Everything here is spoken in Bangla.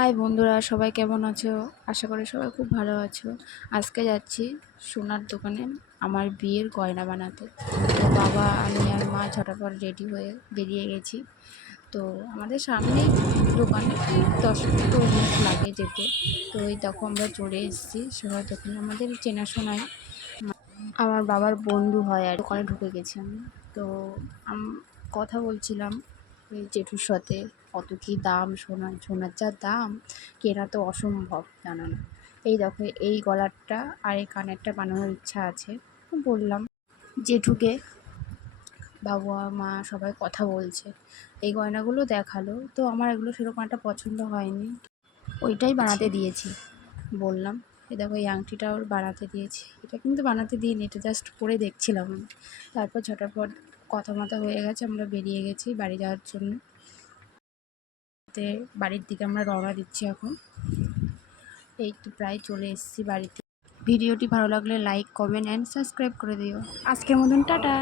হাই বন্ধুরা, সবাই কেমন আছো? আশা করি সবাই খুব ভালো আছো। আজকে যাচ্ছি সোনার দোকানে আমার বিয়ের গয়না বানাতে। তো বাবা, আমি আর মা ঝটাপট রেডি হয়ে বেরিয়ে গেছি। তো আমাদের সামনেই দোকান, 10 মিনিট লাগে যেতে। তো ওই দেখো আমরা চলে এসেছি সোনার দোকানে। আমাদের চেনাশোনায় আমার বাবার বন্ধু হয় আর দোকানে ঢুকে গেছি আমি। তো কথা বলছিলাম ওই জেঠুর সাথে, কত কী দাম, সোনার যা দাম, কেনা তো অসম্ভব, জানো না। এই দেখো, এই গলারটা আর এই কানেরটা বানানোর ইচ্ছা আছে। বললাম জেঠুকে, বাবা মা সবাই কথা বলছে, এই গয়নাগুলো দেখালো। তো আমার এগুলো সেরকম একটা পছন্দ হয়নি, ওইটাই বানাতে দিয়েছি। বললাম এই দেখো, এই আংটিটা ওর বানাতে দিয়েছি। এটা কিন্তু বানাতে দিইনি, এটা জাস্ট পরে দেখছিলাম আমি। তারপর ঝটাপট কথা মতো হয়ে গেছে, আমরা বেরিয়ে গেছি বাড়ি যাওয়ার জন্য। বাড়ির দিকে আমরা রওনা দিচ্ছি এখন। এই তো প্রায় চলে এসেছি বাড়িতে। ভিডিওটি ভালো লাগলে লাইক, কমেন্ট অ্যান্ড সাবস্ক্রাইব করে দিও। আজকের মতন টাটা।